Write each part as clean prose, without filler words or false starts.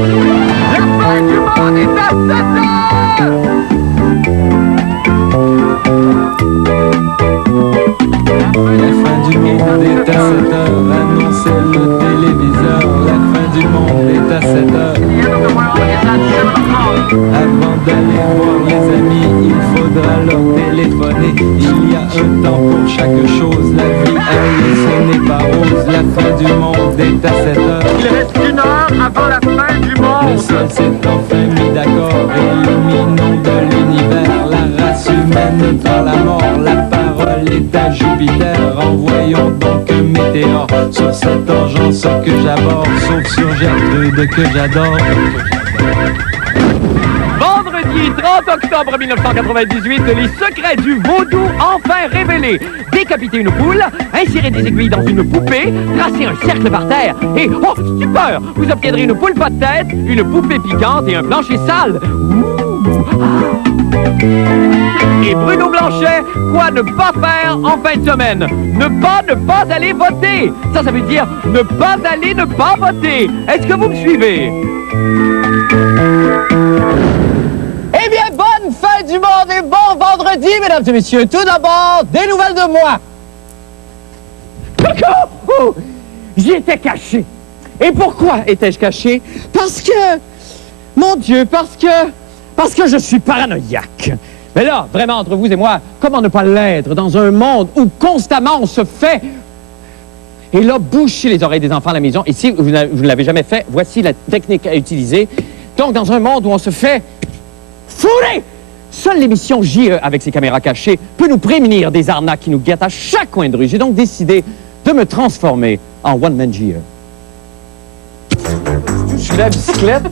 La fin du monde est à 7 heures! La fin du monde est à 7 heures, annonçait le téléviseur. La fin du monde est à 7 heures. Avant d'aller voir les amis, il faudra leur téléphoner. Il y a un temps pour chaque chose, la vie, elle, ce n'est pas rose. La fin du monde est à 7 heures. Il reste 1 heure avant la fin du monde. Le ciel s'est enfin mis d'accord, éliminons de l'univers la race humaine par la mort. La parole est à Jupiter, envoyons donc un météore sur cette urgence que j'aborde, sauf sur Gertrude que j'adore. Vendredi 30 octobre 1998, les secrets du vaudou enfin révélés. Décapiter une poule, insérer des aiguilles dans une poupée, tracer un cercle par terre et, oh, stupeur, vous obtiendrez une poule pas de tête, une poupée piquante et un plancher sale. Ouh. Ah. Et Bruno Blanchet, quoi ne pas faire en fin de semaine? Ne pas aller voter. Ça veut dire ne pas voter. Est-ce que vous me suivez? Eh bien, bonne fin du monde et bon vendredi, mesdames et messieurs. Tout d'abord, des nouvelles de moi. Coucou! J'y étais caché. Et pourquoi étais-je caché? Parce que, mon Dieu, parce que je suis paranoïaque. Mais là, vraiment, entre vous et moi, comment ne pas l'être dans un monde où constamment on se fait... Et là, boucher les oreilles des enfants à la maison. Et si vous ne l'avez jamais fait, voici la technique à utiliser. Donc, dans un monde où on se fait fourrer, seule l'émission JE avec ses caméras cachées peut nous prémunir des arnaques qui nous guettent à chaque coin de rue. J'ai donc décidé de me transformer en one-man JE. Je suis à la bicyclette.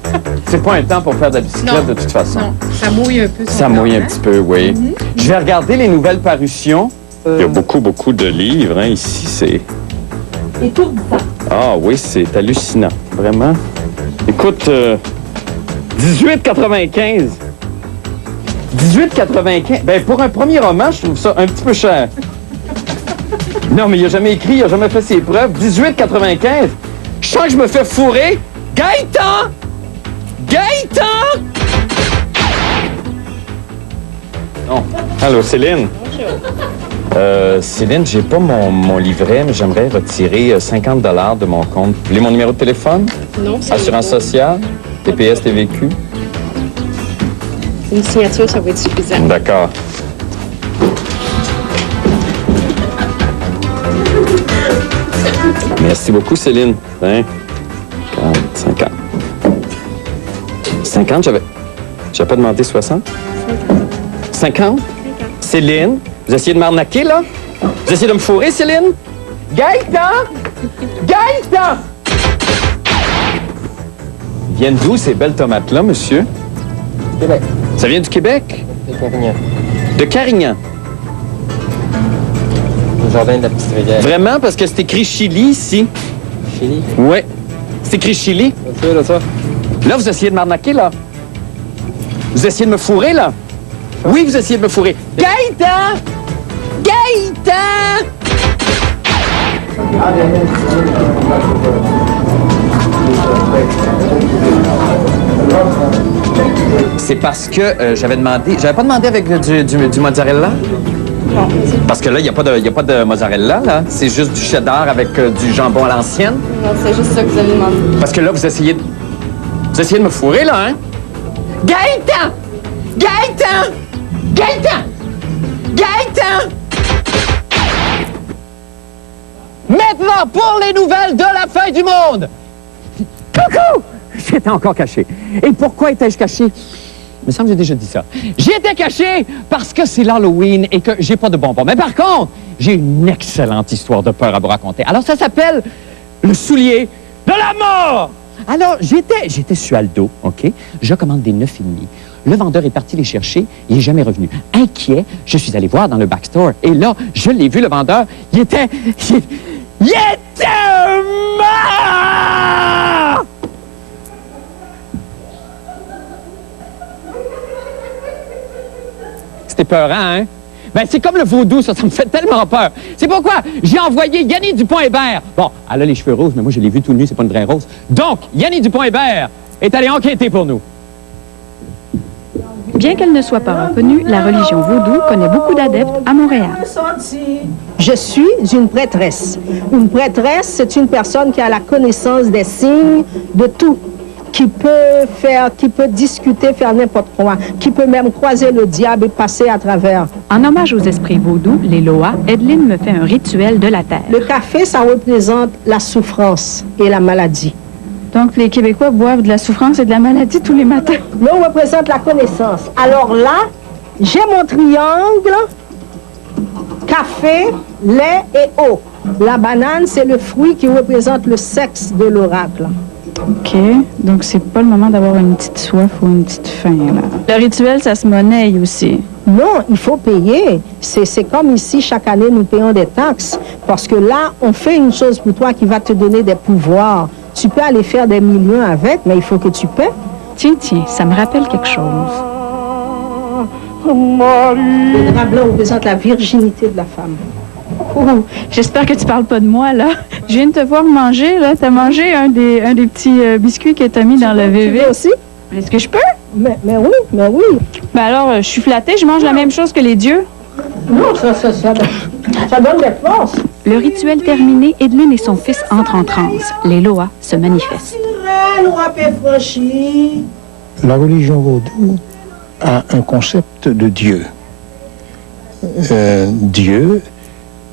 C'est pas un temps pour faire de la bicyclette de toute façon. Non, ça mouille un peu. Ça mouille un petit peu, oui. Je vais regarder les nouvelles parutions. Il y a beaucoup de livres, hein, ici, c'est... Étourdissant. Ah oui, c'est hallucinant, vraiment. Écoute, 18,95. 18,95. Ben, pour un premier roman, je trouve ça un petit peu cher. Non, mais il a jamais écrit, il a jamais fait ses preuves. 18,95. Je sens que je me fais fourrer. Gaëtan! Gaëtan! Non. Allô, Céline? Bonjour. Céline, j'ai pas mon livret, mais j'aimerais retirer 50 $ de mon compte. Vous voulez mon numéro de téléphone? Non, c'est... Assurance sociale? TPS, TVQ? Une signature, ça va être suffisant. D'accord. Merci beaucoup, Céline. 20, 40, 50. 50, j'avais pas demandé 60? 50? Céline, vous essayez de m'arnaquer, là? Vous essayez de me fourrer, Céline? Gaëtan! Gaëtan! Ils viennent d'où, ces belles tomates-là, monsieur? Québec. Ça vient du Québec? De Carignan. De Carignan. Le jardin de la petite rivière. Vraiment? Parce que c'est écrit Chili, ici. Chili. Ouais. C'est écrit Chili. Là, ça. Là, vous essayez de m'arnaquer, là? Vous essayez de me fourrer, là? Oui, vous essayez de me fourrer. Gaëtan! Gaëtan! C'est parce que j'avais pas demandé avec du mozzarella? Non. Parce que là, il n'y a pas de mozzarella, là. C'est juste du cheddar avec du jambon à l'ancienne. Non, c'est juste ça que vous avez demandé. Parce que là, vous essayez de me fourrer, là, hein? Gaëtan! Gaëtan! Gaëtan! Gaëtan! Maintenant, pour les nouvelles de la fin du monde! Coucou! J'étais encore caché. Et pourquoi étais-je caché? Il me semble que j'ai déjà dit ça. J'étais caché parce que c'est l'Halloween et que j'ai pas de bonbons. Mais par contre, j'ai une excellente histoire de peur à vous raconter. Alors, ça s'appelle le soulier de la mort! Alors, j'étais sur Aldo, OK? Je commande des 9,5. Le vendeur est parti les chercher, il n'est jamais revenu. Inquiet, je suis allé voir dans le backstore. Et là, je l'ai vu, le vendeur, il était mort! C'était peurant, hein? Ben, c'est comme le vaudou, ça me fait tellement peur. C'est pourquoi j'ai envoyé Yannick Dupont-Hébert. Bon, elle a les cheveux roses, mais moi, je l'ai vu tout nu, c'est pas une vraie rose. Donc, Yannick Dupont-Hébert est allé enquêter pour nous. Bien qu'elle ne soit pas reconnue, la religion vaudou connaît beaucoup d'adeptes à Montréal. Je suis une prêtresse. Une prêtresse, c'est une personne qui a la connaissance des signes de tout, qui peut discuter, faire n'importe quoi, qui peut même croiser le diable et passer à travers. En hommage aux esprits vaudous, les Loa, Edelyne me fait un rituel de la terre. Le café, ça représente la souffrance et la maladie. Donc, les Québécois boivent de la souffrance et de la maladie tous les matins. L'eau représente la connaissance. Alors là, j'ai mon triangle, café, lait et eau. La banane, c'est le fruit qui représente le sexe de l'oracle. OK. Donc, c'est pas le moment d'avoir une petite soif ou une petite faim, là. Le rituel, ça se monnaie aussi. Non, il faut payer. C'est comme ici, chaque année, nous payons des taxes. Parce que là, on fait une chose pour toi qui va te donner des pouvoirs. Tu peux aller faire des millions avec, mais il faut que tu paies. Tiens, ça me rappelle quelque chose. Le drap blanc représente la virginité de la femme. Oh, j'espère que tu parles pas de moi, là. Je viens de te voir manger, là. T'as mangé un des petits biscuits que t'as mis dans le VV. Aussi? Est-ce que je peux? Mais oui, mais oui. Ben alors, je suis flattée, je mange la même chose que les dieux. Non, ça donne des forces. Le rituel terminé, Edelyne et son fils entrent en transe. Les Loa se manifestent. La religion vaudou a un concept de Dieu. Dieu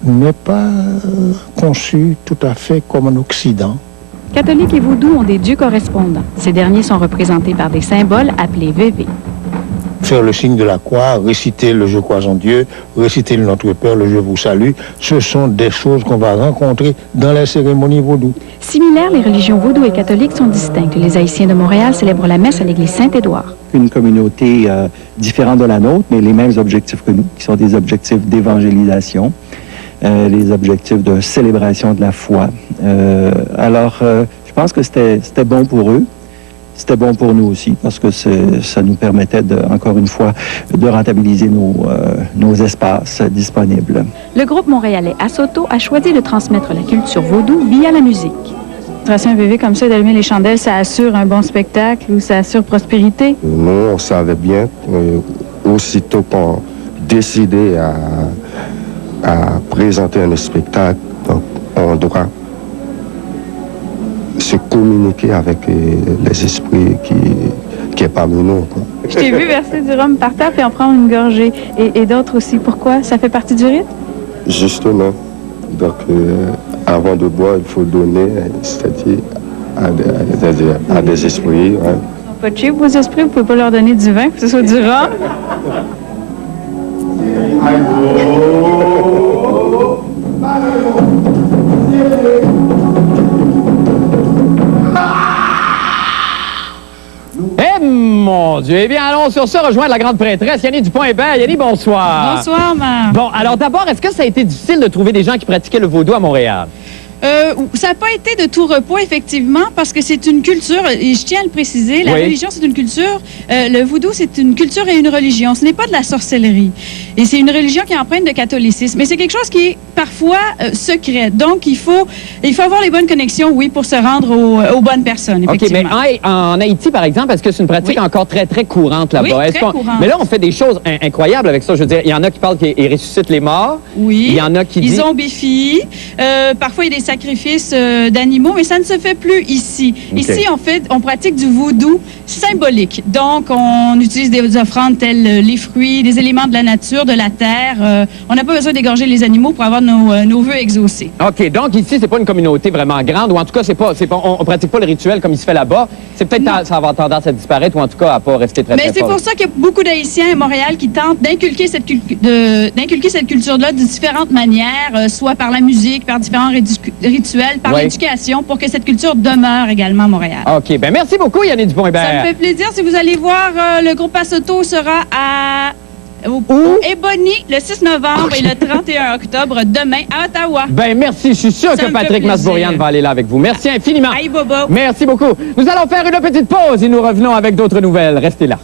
n'est pas conçu tout à fait comme en Occident. Catholiques et vaudous ont des dieux correspondants. Ces derniers sont représentés par des symboles appelés VV. Faire le signe de la croix, réciter le Je crois en Dieu, réciter le Notre Père, le Je vous salue, ce sont des choses qu'on va rencontrer dans les cérémonies vaudou. Similaires, les religions vaudou et catholiques sont distinctes. Les Haïtiens de Montréal célèbrent la messe à l'église Saint-Édouard. Une communauté différente de la nôtre, mais les mêmes objectifs que nous, qui sont des objectifs d'évangélisation, les objectifs de célébration de la foi. Je pense que c'était bon pour eux. C'était bon pour nous aussi parce que ça nous permettait, encore une fois, de rentabiliser nos espaces disponibles. Le groupe montréalais Asoto a choisi de transmettre la culture vaudou via la musique. Tracer un VV comme ça, d'allumer les chandelles, ça assure un bon spectacle ou ça assure prospérité? Nous, on savait bien, aussitôt qu'on décidait à présenter un spectacle, donc on doit se communiquer avec les esprits qui est parmi nous, quoi. Je t'ai vu verser du rhum par terre puis en prendre une gorgée. Et d'autres aussi. Pourquoi? Ça fait partie du rite? Justement. Donc, avant de boire, il faut donner, c'est-à-dire à des esprits. Ouais. Ils sont pas cheap, vos esprits. Vous pouvez pas leur donner du vin, que ce soit du rhum. Mon Dieu. Eh bien, allons sur ça rejoindre la grande prêtresse, Yanni Dupont-Hébert. Yanni, bonsoir. Bonsoir, ma. Bon, alors d'abord, est-ce que ça a été difficile de trouver des gens qui pratiquaient le vaudou à Montréal? Ça n'a pas été de tout repos, effectivement, parce que c'est une culture, et je tiens à le préciser, la religion, c'est une culture, le vaudou, c'est une culture et une religion. Ce n'est pas de la sorcellerie. Et c'est une religion qui est empreinte de catholicisme. Mais c'est quelque chose qui est parfois secret. Donc, il faut avoir les bonnes connexions, oui, pour se rendre aux bonnes personnes, effectivement. OK, mais en Haïti, par exemple, est-ce que c'est une pratique encore très, très courante là-bas? Oui, très courante. Mais là, on fait des choses incroyables avec ça. Je veux dire, il y en a qui parlent qu'ils ressuscitent les morts. Oui. Il y en a qui Ils disent... zombifient. Parfois, il y a des sacrifices d'animaux, mais ça ne se fait plus ici. Okay. Ici, on pratique du vaudou symbolique. Donc, on utilise des offrandes telles les fruits, des éléments de la nature, de la terre. On n'a pas besoin d'égorger les animaux pour avoir nos vœux exaucés. OK, donc ici, c'est pas une communauté vraiment grande, ou en tout cas, on pratique pas le rituel comme il se fait là-bas. C'est peut-être ça va avoir tendance à disparaître, ou en tout cas, à pas rester très, très Mais c'est fort. pour ça qu'il y a beaucoup d'Haïtiens à Montréal qui tentent d'inculquer cette culture-là de différentes manières, soit par la musique, par différents rituels, par l'éducation, pour que cette culture demeure également à Montréal. OK, bien merci beaucoup, Yannick Dupont-Hébert. Ça me fait plaisir. Si vous allez voir, le groupe Asoto sera au Ebony le 6 novembre et le 31 octobre, demain, à Ottawa. Ben merci, je suis sûr Ça que me Patrick fait Masbourian plaisir. va aller là avec vous. Merci infiniment. Aïe, Bobo. Merci beaucoup. Nous allons faire une petite pause et nous revenons avec d'autres nouvelles. Restez là.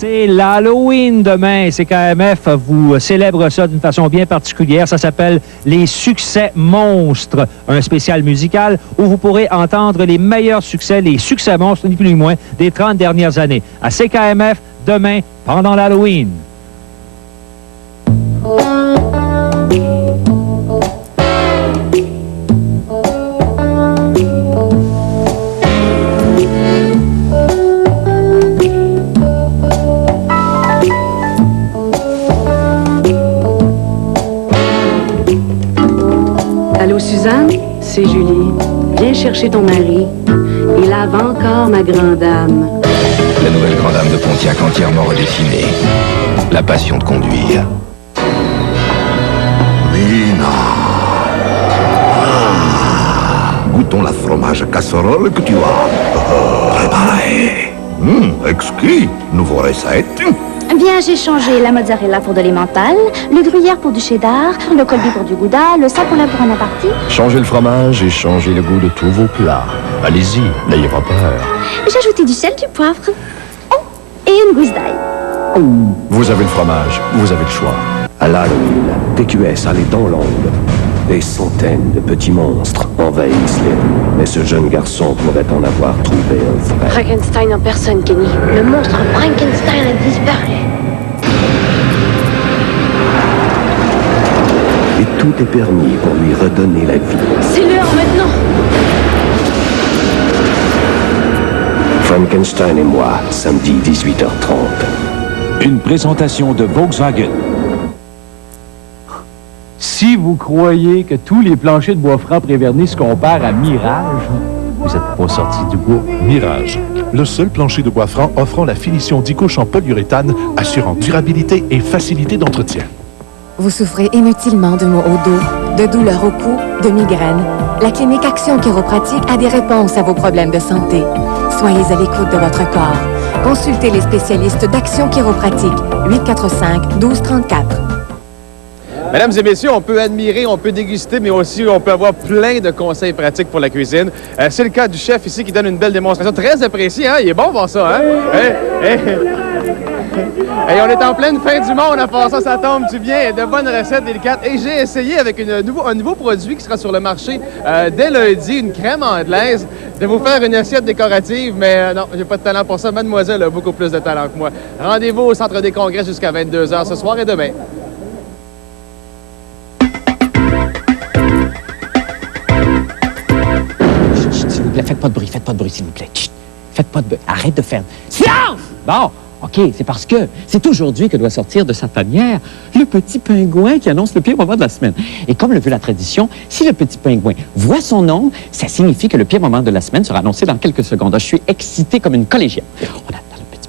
C'est l'Halloween demain. CKMF vous célèbre ça d'une façon bien particulière. Ça s'appelle les succès monstres, un spécial musical où vous pourrez entendre les meilleurs succès, les succès monstres, ni plus ni moins, des 30 dernières années. À CKMF, demain, pendant l'Halloween. Allô, Suzanne? C'est Julie. Viens chercher ton mari. Il lave encore ma grande dame. La nouvelle grande dame de Pontiac entièrement redessinée. La passion de conduire. Nina. Goûtons la fromage casserole que tu as préparée. Exquis. Nouveau recette. Bien, j'ai changé la mozzarella pour de l'emmental, le gruyère pour du cheddar, le colby pour du gouda, le saponin pour un aparti. Changez le fromage et changez le goût de tous vos plats. Allez-y, n'ayez pas peur. J'ai ajouté du sel, du poivre. Oh, et une gousse d'ail. Vous avez le fromage, vous avez le choix. À l'Halloween, TQS a les dents longues. Des centaines de petits monstres envahissent les rues. Mais ce jeune garçon pourrait en avoir trouvé un vrai. Frankenstein en personne, Kenny. Le monstre Frankenstein a disparu. Et tout est permis pour lui redonner la vie. C'est l'heure maintenant. Frankenstein et moi, samedi 18h30. Une présentation de Volkswagen. Si vous croyez que tous les planchers de bois franc prévernis se comparent à Mirage, vous n'êtes pas sorti du bois. Mirage, le seul plancher de bois franc offrant la finition d'Icouche en polyuréthane, assurant durabilité et facilité d'entretien. Vous souffrez inutilement de maux au dos, de douleurs au cou, de migraines. La clinique Action Chiropratique a des réponses à vos problèmes de santé. Soyez à l'écoute de votre corps. Consultez les spécialistes d'Action Chiropratique. 845-1234. Mesdames et messieurs, on peut admirer, on peut déguster, mais aussi on peut avoir plein de conseils pratiques pour la cuisine. C'est le cas du chef ici qui donne une belle démonstration très appréciée. Hein? Il est bon voir ça, hein? Et on est en pleine fin du monde, à part ça tombe du bien. De bonnes recettes délicates. Et j'ai essayé avec un nouveau produit qui sera sur le marché dès lundi, une crème anglaise, de vous faire une assiette décorative. Mais non, j'ai pas de talent pour ça. Mademoiselle a beaucoup plus de talent que moi. Rendez-vous au Centre des Congrès jusqu'à 22h ce soir et demain. S'il vous plaît, faites pas de bruit, s'il vous plaît. Chut, faites pas de bruit. Arrête de faire... Silence! Bon, OK, c'est parce que c'est aujourd'hui que doit sortir de sa tanière le petit pingouin qui annonce le pire moment de la semaine. Et comme le veut la tradition, si le petit pingouin voit son nom, ça signifie que le pire moment de la semaine sera annoncé dans quelques secondes. Je suis excité comme une collégienne. On attend le petit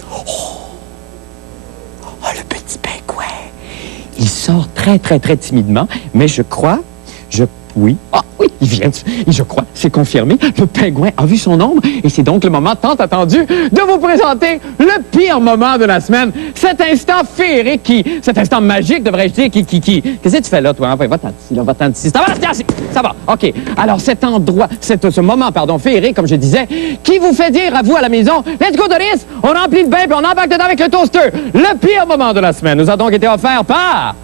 pingouin. Oh, le petit pingouin! Il sort très, très, très timidement, mais je crois... Oui. Ah oui, il vient. Je crois, c'est confirmé. Le pingouin a vu son ombre et c'est donc le moment tant attendu de vous présenter le pire moment de la semaine. Cet instant féerique cet instant magique, devrais-je dire, Qu'est-ce que tu fais là, toi? Enfin, va-t'en ici, là, va-t'en ici. Ça va, OK. Alors, ce moment, féerique, comme je disais, qui vous fait dire à vous à la maison, let's go, Doris, on remplit le bain puis on embarque dedans avec le toaster. Le pire moment de la semaine nous a donc été offert par...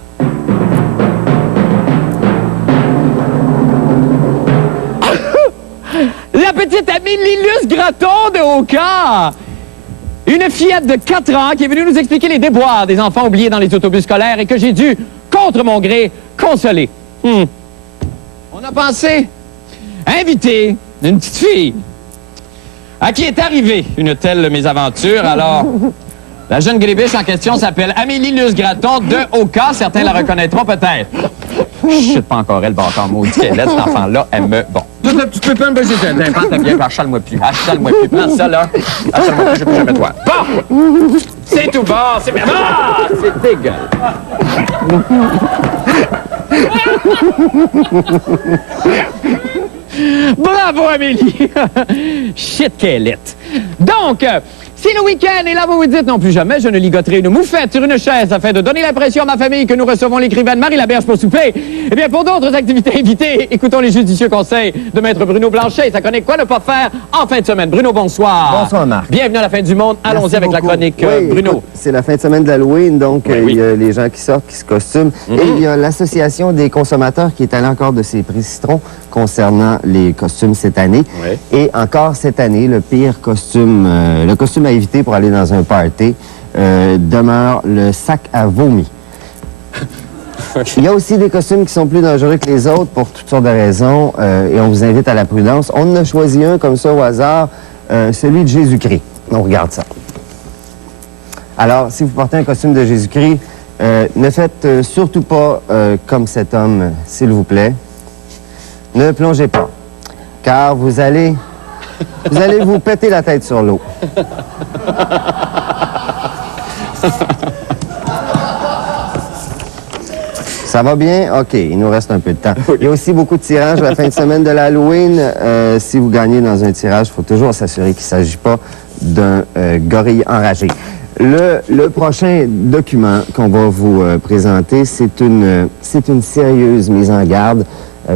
La petite Amélie Luce Gratton de Oka. Une fillette de 4 ans qui est venue nous expliquer les déboires des enfants oubliés dans les autobus scolaires et que j'ai dû, contre mon gré, consoler. On a pensé inviter une petite fille à qui est arrivée une telle mésaventure. Alors, la jeune grébiche en question s'appelle Amélie Luce Gratton de Oka. Certains la reconnaîtront peut-être. Je sais pas encore elle, bâtard maudit qu'elle est, cet enfant-là, elle me... Bon. Tu peux pas me baiser, t'as bien, achale-moi plus. Achale-moi plus. Prends ça, là. Achale-moi plus, je peux jamais toi. Bon! C'est tout bon, c'est bien. Ah! C'est dégueulasse. Bravo, Amélie! Shit qu'elle est. Donc, Si le week-end est là, vous vous dites, non, plus jamais, je ne ligoterai une moufette sur une chaise afin de donner l'impression à ma famille que nous recevons l'écrivaine Marie Laberge pour souper. Eh bien, pour d'autres activités évitées, écoutons les judicieux conseils de Maître Bruno Blanchet. Ça connaît quoi ne pas faire en fin de semaine. Bruno, bonsoir. Bonsoir, Marc. Bienvenue à la fin du monde. Allons-y avec la chronique, oui, Bruno. Écoute, c'est la fin de semaine de l'Halloween, donc il y a les gens qui sortent, qui se costument. Et il y a l'Association des consommateurs qui est allée encore de ses prix citrons concernant les costumes cette année. Oui. Et encore cette année, le pire costume, le costume à éviter pour aller dans un party demeure le sac à vomi. Il y a aussi des costumes qui sont plus dangereux que les autres pour toutes sortes de raisons et on vous invite à la prudence. On en a choisi un comme ça au hasard, celui de Jésus-Christ. On regarde ça. Alors, si vous portez un costume de Jésus-Christ, ne faites surtout pas comme cet homme, s'il vous plaît. Ne plongez pas, car vous allez vous péter la tête sur l'eau. Ça va bien? OK, il nous reste un peu de temps. Il y a aussi beaucoup de tirages à la fin de semaine de l'Halloween. Si vous gagnez dans un tirage, il faut toujours s'assurer qu'il ne s'agit pas d'un gorille enragé. Le prochain document qu'on va vous présenter, c'est une sérieuse mise en garde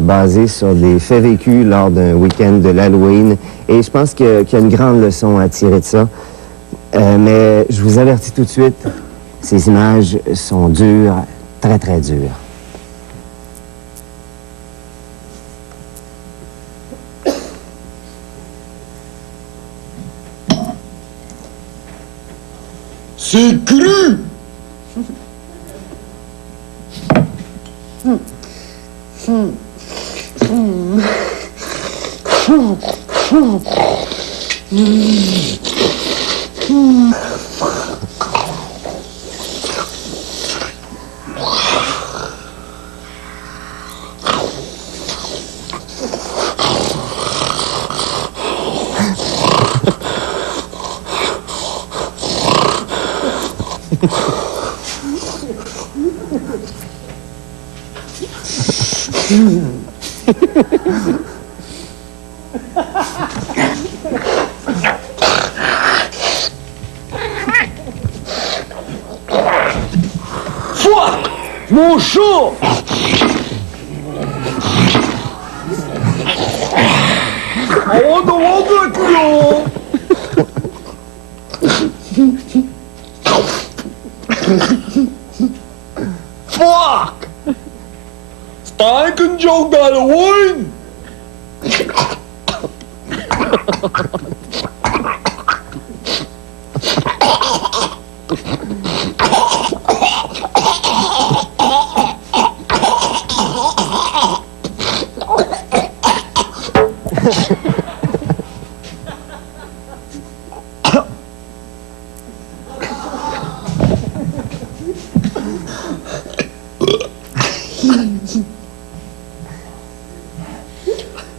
basée sur des faits vécus lors d'un week-end de l'Halloween. Et je pense qu'il y a une grande leçon à tirer de ça. Mais je vous avertis tout de suite, ces images sont dures, très, très dures. C'est cru! Fuck! Mon chat! Oh non, maintenant! Fuck! Stank and joke Halloween!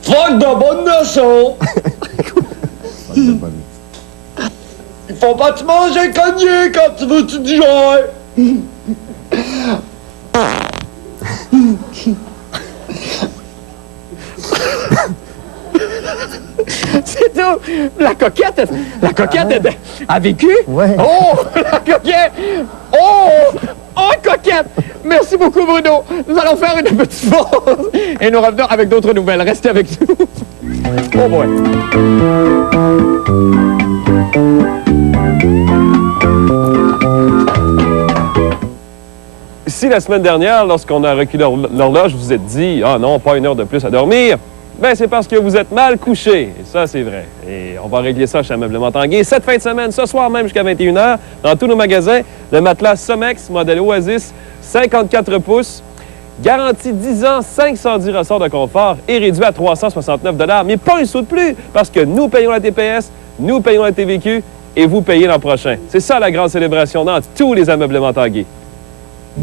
Fuck de bonne leçon! Il faut pas te manger cogné quand tu veux tu digères! C'est tout! La coquette a vécu? Ouais. Oh, la coquette! Oh! Oh, coquette! Merci beaucoup, Bruno. Nous allons faire une petite pause et nous revenons avec d'autres nouvelles. Restez avec nous. Oh boy! Si la semaine dernière, lorsqu'on a reculé l'horloge, vous vous êtes dit « Ah non, pas une heure de plus à dormir », bien, c'est parce que vous êtes mal couché. Et ça, c'est vrai. Et on va régler ça chez Ameublement Tanguay. Cette fin de semaine, ce soir même jusqu'à 21h, dans tous nos magasins, le matelas Somex, modèle Oasis, 54 pouces, garantie 10 ans, 510 ressorts de confort et réduit à 369 $. Mais pas un sou de plus, parce que nous payons la TPS, nous payons la TVQ et vous payez l'an prochain. C'est ça la grande célébration dans tous les Ameublements Tanguay.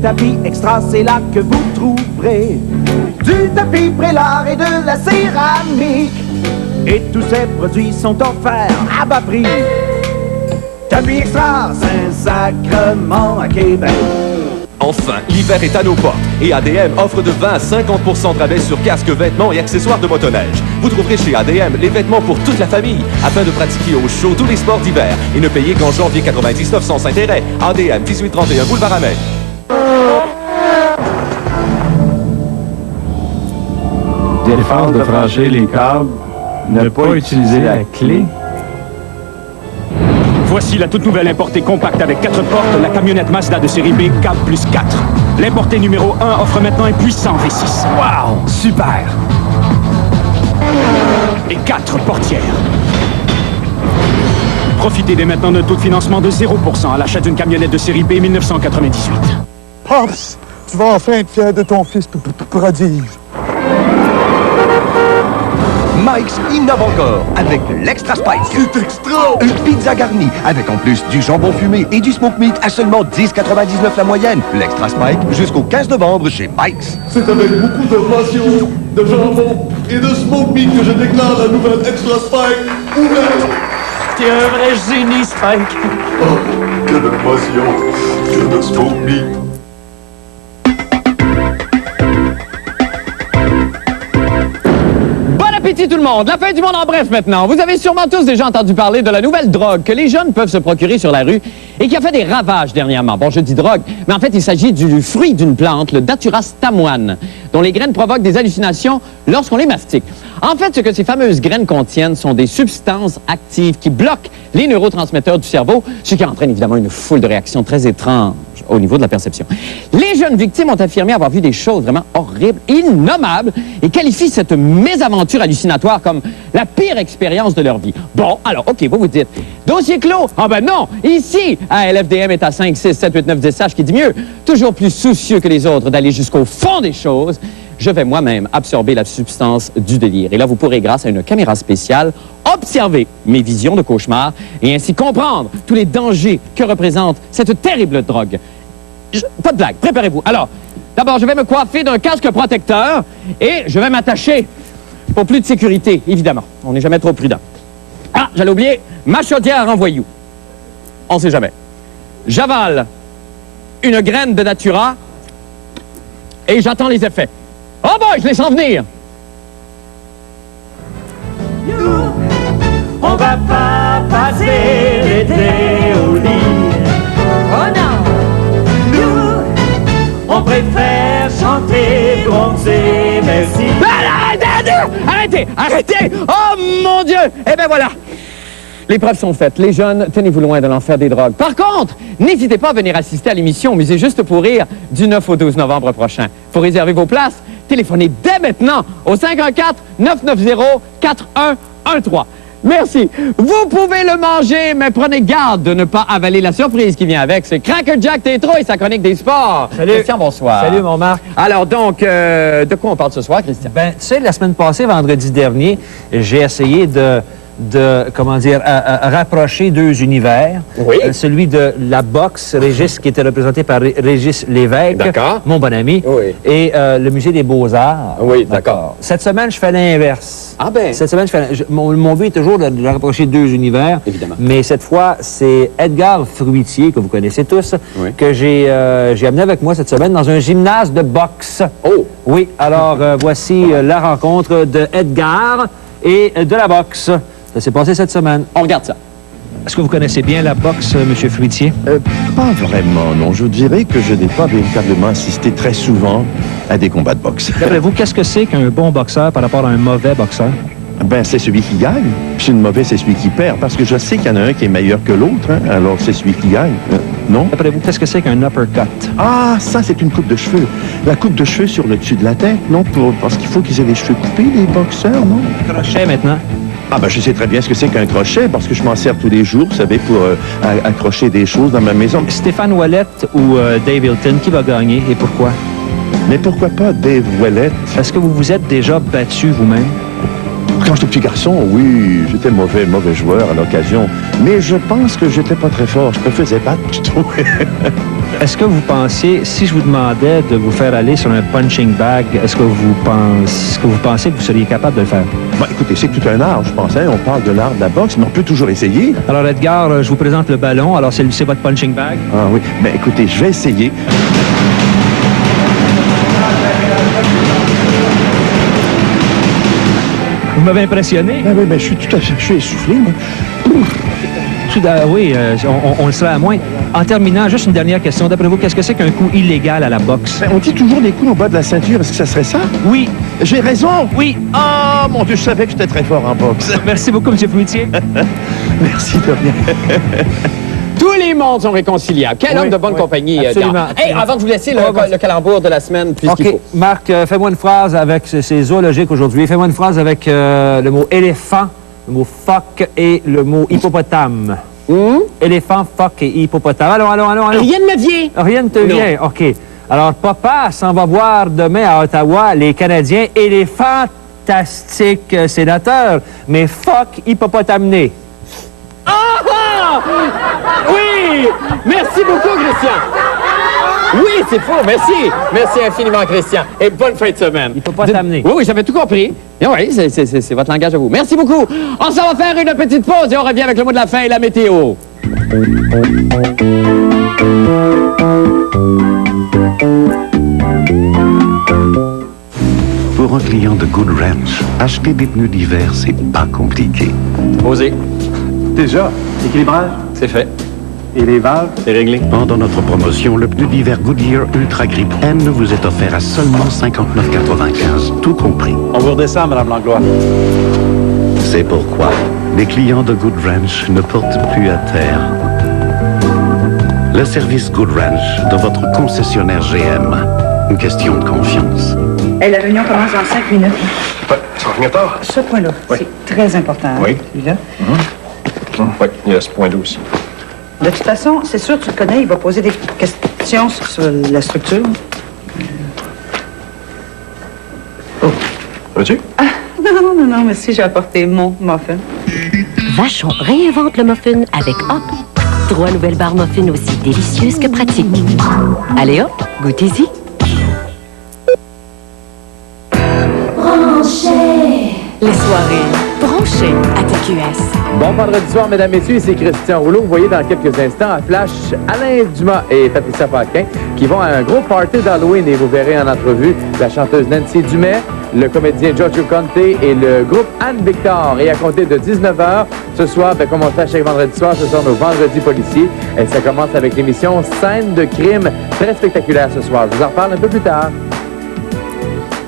Tapis Extra, c'est là que vous trouverez du tapis Prélard et de la céramique. Et tous ces produits sont offerts à bas prix. Tapis Extra, Saint-Sacrement à Québec. Enfin, l'hiver est à nos portes et ADM offre de 20 à 50% de rabais sur casques, vêtements et accessoires de motoneige. Vous trouverez chez ADM les vêtements pour toute la famille afin de pratiquer au chaud tous les sports d'hiver et ne payer qu'en janvier 99 sans intérêt. ADM, 1831 Boulevard Amel. Défense de franchir les câbles, ne pas utiliser la clé. Voici la toute nouvelle importée compacte avec 4 portes, la camionnette Mazda de série B, cab plus 4. L'importée numéro 1 offre maintenant un puissant V6. Wow, super! Et 4 portières. Profitez dès maintenant d'un taux de financement de 0% à l'achat d'une camionnette de série B 1998. Pops, tu vas enfin être fier de ton fils prodige. Mike's innove encore avec l'Extra Spice. C'est extra! Une pizza garnie avec en plus du jambon fumé et du smoke meat à seulement 10,99 la moyenne. L'Extra Spike jusqu'au 15 novembre chez Mike's. C'est avec beaucoup de passion, de jambon et de smoke meat que je déclare la nouvelle Extra Spike ouverte. T'es un vrai génie, Spike. Oh, que de passion, que de smoke meat. Appétit tout le monde, la fin du monde en bref maintenant. Vous avez sûrement tous déjà entendu parler de la nouvelle drogue que les jeunes peuvent se procurer sur la rue et qui a fait des ravages dernièrement. Bon, je dis drogue, mais en fait, il s'agit du fruit d'une plante, le Datura stamoine, dont les graines provoquent des hallucinations lorsqu'on les mastique. En fait, ce que ces fameuses graines contiennent sont des substances actives qui bloquent les neurotransmetteurs du cerveau, ce qui entraîne évidemment une foule de réactions très étranges au niveau de la perception. Les jeunes victimes ont affirmé avoir vu des choses vraiment horribles, innommables, et qualifient cette mésaventure hallucinatoire comme la pire expérience de leur vie. Bon, alors, OK, vous vous dites, dossier clos? Ah ben non! Ici, à LFDM est à 5, 6, 7, 8, 9, 10 H, qui dit mieux, toujours plus soucieux que les autres d'aller jusqu'au fond des choses, je vais moi-même absorber la substance du délire. Et là, vous pourrez, grâce à une caméra spéciale, observer mes visions de cauchemar et ainsi comprendre tous les dangers que représente cette terrible drogue. Pas de blague, préparez-vous. Alors, d'abord, je vais me coiffer d'un casque protecteur et je vais m'attacher pour plus de sécurité, évidemment. On n'est jamais trop prudent. Ah, j'allais oublier, ma chaudière en voyou. On sait jamais. J'avale une graine de Datura et j'attends les effets. Oh boy, je les sens venir! Nous, on va pas passer l'été au lit. Oh non! Nous, on préfère chanter, bronzer, merci. Arrêtez! Arrêtez! Oh mon Dieu! Eh bien voilà! Les preuves sont faites. Les jeunes, tenez-vous loin de l'enfer des drogues. Par contre, n'hésitez pas à venir assister à l'émission au Musée Juste pour rire du 9 au 12 novembre prochain. Pour réserver vos places, téléphonez dès maintenant au 514-990-4113. Merci. Vous pouvez le manger, mais prenez garde de ne pas avaler la surprise qui vient avec. C'est Cracker Jack Tétro et sa chronique des sports. Salut. Christian, bonsoir. Salut, mon Marc. Alors donc, de quoi on parle ce soir, Christian? Ben, tu sais, la semaine passée, vendredi dernier, j'ai essayé de comment dire, rapprocher deux univers. Oui. Celui de la boxe, Régis, qui était représenté par Régis Lévesque, mon bon ami, oui. et le Musée des Beaux-Arts. Oui, d'accord. Cette semaine, je fais l'inverse. Ah ben. Cette semaine, mon but est toujours de rapprocher deux univers. Évidemment. Mais cette fois, c'est Edgar Fruitier, que vous connaissez tous, que j'ai amené avec moi cette semaine dans un gymnase de boxe. Oh! Oui, alors voici la rencontre de Edgar et de la boxe. Ça s'est passé cette semaine. On regarde ça. Est-ce que vous connaissez bien la boxe, M. Fruitier? Pas vraiment, non. Je dirais que je n'ai pas véritablement assisté très souvent à des combats de boxe. D'après vous, qu'est-ce que c'est qu'un bon boxeur par rapport à un mauvais boxeur? Ben, c'est celui qui gagne. Puis une mauvaise, c'est celui qui perd. Parce que je sais qu'il y en a un qui est meilleur que l'autre, hein, alors c'est celui qui gagne. Non? D'après vous, qu'est-ce que c'est qu'un uppercut? Ah, ça, c'est une coupe de cheveux. La coupe de cheveux sur le dessus de la tête, non? Parce qu'il faut qu'ils aient les cheveux coupés, les boxeurs, non? Crochet, maintenant. Ah ben je sais très bien ce que c'est qu'un crochet, parce que je m'en sers tous les jours, vous savez, pour accrocher des choses dans ma maison. Stéphane Ouellet ou Dave Hilton, qui va gagner et pourquoi? Mais pourquoi pas Dave Ouellet? Est-ce que vous vous êtes déjà battu vous-même? Quand j'étais petit garçon, oui, j'étais mauvais joueur à l'occasion. Mais je pense que j'étais pas très fort, je me faisais battre plutôt. Est-ce que vous pensiez, si je vous demandais de vous faire aller sur un punching bag, est-ce que vous pensez que vous seriez capable de le faire? Bon, écoutez, c'est tout un art, je pense. Hein? On parle de l'art de la boxe, mais on peut toujours essayer. Alors, Edgar, je vous présente le ballon. Alors, c'est votre punching bag. Ah oui, mais écoutez, je vais essayer. m'avez impressionné. Ben oui, ben je suis tout à fait... Je suis essoufflé, moi. Oui, on le serait à moins. En terminant, juste une dernière question. D'après vous, qu'est-ce que c'est qu'un coup illégal à la boxe? Ben, on dit toujours des coups en bas de la ceinture. Est-ce que ça serait ça? Oui. J'ai raison? Oui. Ah, mon Dieu, je savais que j'étais très fort en boxe. Merci beaucoup, M. Fruitier. Merci de rien. Tous les mondes sont réconciliables. Quel homme de bonne compagnie. Absolument. Hey, avant de vous laisser, le calembour de la semaine, puisqu'il faut. Marc, fais-moi une phrase avec... C'est zoologique aujourd'hui. Fais-moi une phrase avec le mot éléphant, le mot phoque et le mot hippopotame. Éléphant, phoque et hippopotame. Allons. Rien ne me vient. Rien ne te vient, OK. Alors, papa s'en va voir demain à Ottawa les Canadiens et les fantastiques sénateurs, mais phoque hippopotamené. Ah! Oui! Merci beaucoup, Christian. Oui, c'est faux. Merci. Merci infiniment, Christian. Et bonne fin de semaine. Il ne faut pas t'amener. Oui, j'avais tout compris. Et oui, c'est votre langage à vous. Merci beaucoup. On s'en va faire une petite pause et on revient avec le mot de la fin et la météo. Pour un client de Good Ranch, acheter des pneus d'hiver, c'est pas compliqué. Posé. Déjà, équilibrage, C'est fait. et les valves, C'est réglé. Pendant notre promotion, le pneu d'hiver Goodyear Ultra Grip N vous est offert à seulement 59,95, tout compris. On vous redescend, Mme Langlois. C'est pourquoi les clients de Good Ranch ne portent plus à terre. Le service Good Ranch de votre concessionnaire GM. Une question de confiance. Hey, la réunion commence dans 5 minutes. Ouais, ça revient tard. Ce point-là, c'est très important. Oui. Celui-là. Oui, il y a ce point-là aussi. De toute façon, c'est sûr, tu le connais, il va poser des questions sur la structure. Veux-tu? Ah, non, merci, j'ai apporté mon muffin. Vachon réinvente le muffin avec Hop. 3 nouvelles barres muffins aussi délicieuses que pratiques. Allez hop, goûtez-y. Les soirées branchées à TQS. Bon vendredi soir, mesdames, messieurs, c'est Christian Rouleau. Vous voyez dans quelques instants à Flash Alain Dumas et Patricia Paquin qui vont à un gros party d'Halloween et vous verrez en entrevue la chanteuse Nancy Dumais, le comédien Giorgio Conte et le groupe Anne Victor. Et à compter de 19h, ce soir, comme on le fait chaque vendredi soir, ce sont nos vendredis policiers. Et ça commence avec l'émission Scène de crime, très spectaculaire ce soir. Je vous en reparle un peu plus tard.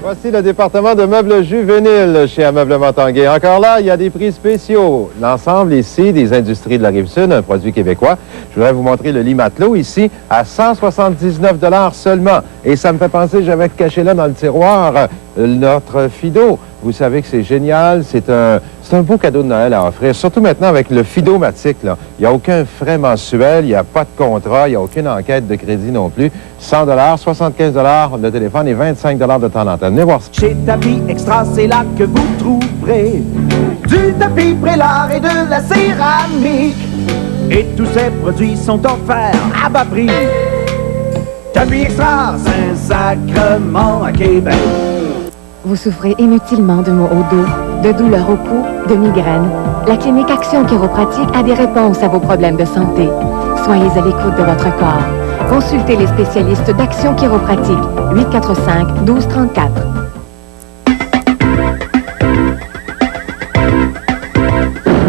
Voici le département de meubles juvéniles chez Ameublement Tanguay. Encore là, il y a des prix spéciaux. L'ensemble ici des industries de la Rive-Sud, un produit québécois. Je voudrais vous montrer le lit matelot ici à 179 $ seulement. Et ça me fait penser, j'avais caché là dans le tiroir notre Fido. Vous savez que c'est génial, c'est un beau cadeau de Noël à offrir, surtout maintenant avec le Fido-Matic. Il n'y a aucun frais mensuel, il n'y a pas de contrat, il n'y a aucune enquête de crédit non plus. 100 $, 75 $ de téléphone et 25 $ de temps d'antenne. Venez voir ça. Chez Tapis Extra, c'est là que vous trouverez du tapis Prélard et de la céramique. Et tous ces produits sont offerts à bas prix. Tapis Extra, Saint-Sacrement à Québec. Vous souffrez inutilement de maux au dos, de douleurs au cou, de migraines. La clinique Action Chiropratique a des réponses à vos problèmes de santé. Soyez à l'écoute de votre corps. Consultez les spécialistes d'Action Chiropratique. 845-1234.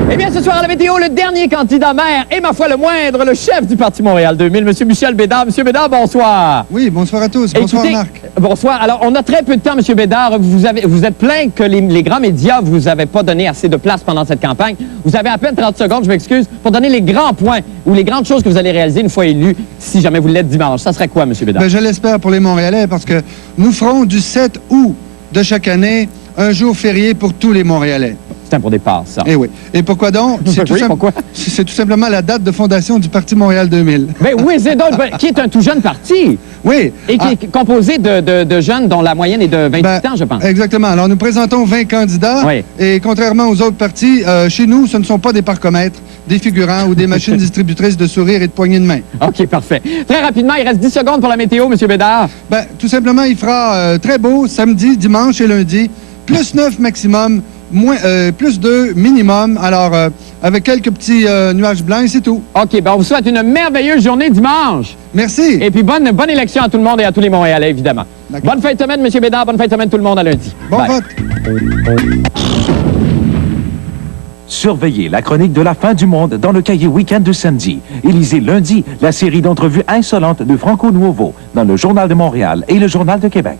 Eh bien, ce soir à la météo, le dernier candidat maire et, ma foi, le moindre, le chef du Parti Montréal 2000, M. Michel Bédard. M. Bédard, bonsoir. Oui, bonsoir à tous. Bonsoir, Écoutez, Marc. Bonsoir. Alors, on a très peu de temps, M. Bédard. Vous êtes plaint que les grands médias vous avaient pas donné assez de place pendant cette campagne. Vous avez à peine 30 secondes, je m'excuse, pour donner les grands points ou les grandes choses que vous allez réaliser une fois élu, si jamais vous l'êtes dimanche. Ça serait quoi, M. Bédard? Ben, je l'espère pour les Montréalais, parce que nous ferons du 7 août de chaque année un jour férié pour tous les Montréalais. C'est un pour départ, ça. Eh oui. Et pourquoi donc? Pourquoi? C'est tout simplement la date de fondation du Parti Montréal 2000. Mais oui, c'est donc, qui est un tout jeune parti. Oui. Et qui est composé de jeunes dont la moyenne est de 28 ans, je pense. Exactement. Alors, nous présentons 20 candidats. Oui. Et contrairement aux autres partis, chez nous, ce ne sont pas des parcomètres, des figurants ou des machines distributrices de sourires et de poignées de main. OK, parfait. Très rapidement, il reste 10 secondes pour la météo, M. Bédard. Ben, tout simplement, il fera très beau samedi, dimanche et lundi. plus 9 maximum, plus 2 minimum. Alors, avec quelques petits nuages blancs, c'est tout. OK, ben on vous souhaite une merveilleuse journée dimanche. Merci. Et puis bonne élection à tout le monde et à tous les Montréalais, évidemment. Bonne fin de semaine, M. Bédard. Bonne fin de semaine tout le monde à lundi. Bon vote. Surveillez la chronique de la fin du monde dans le cahier Week-end de samedi. Et lisez lundi la série d'entrevues insolentes de Franco Nuovo dans le Journal de Montréal et le Journal de Québec.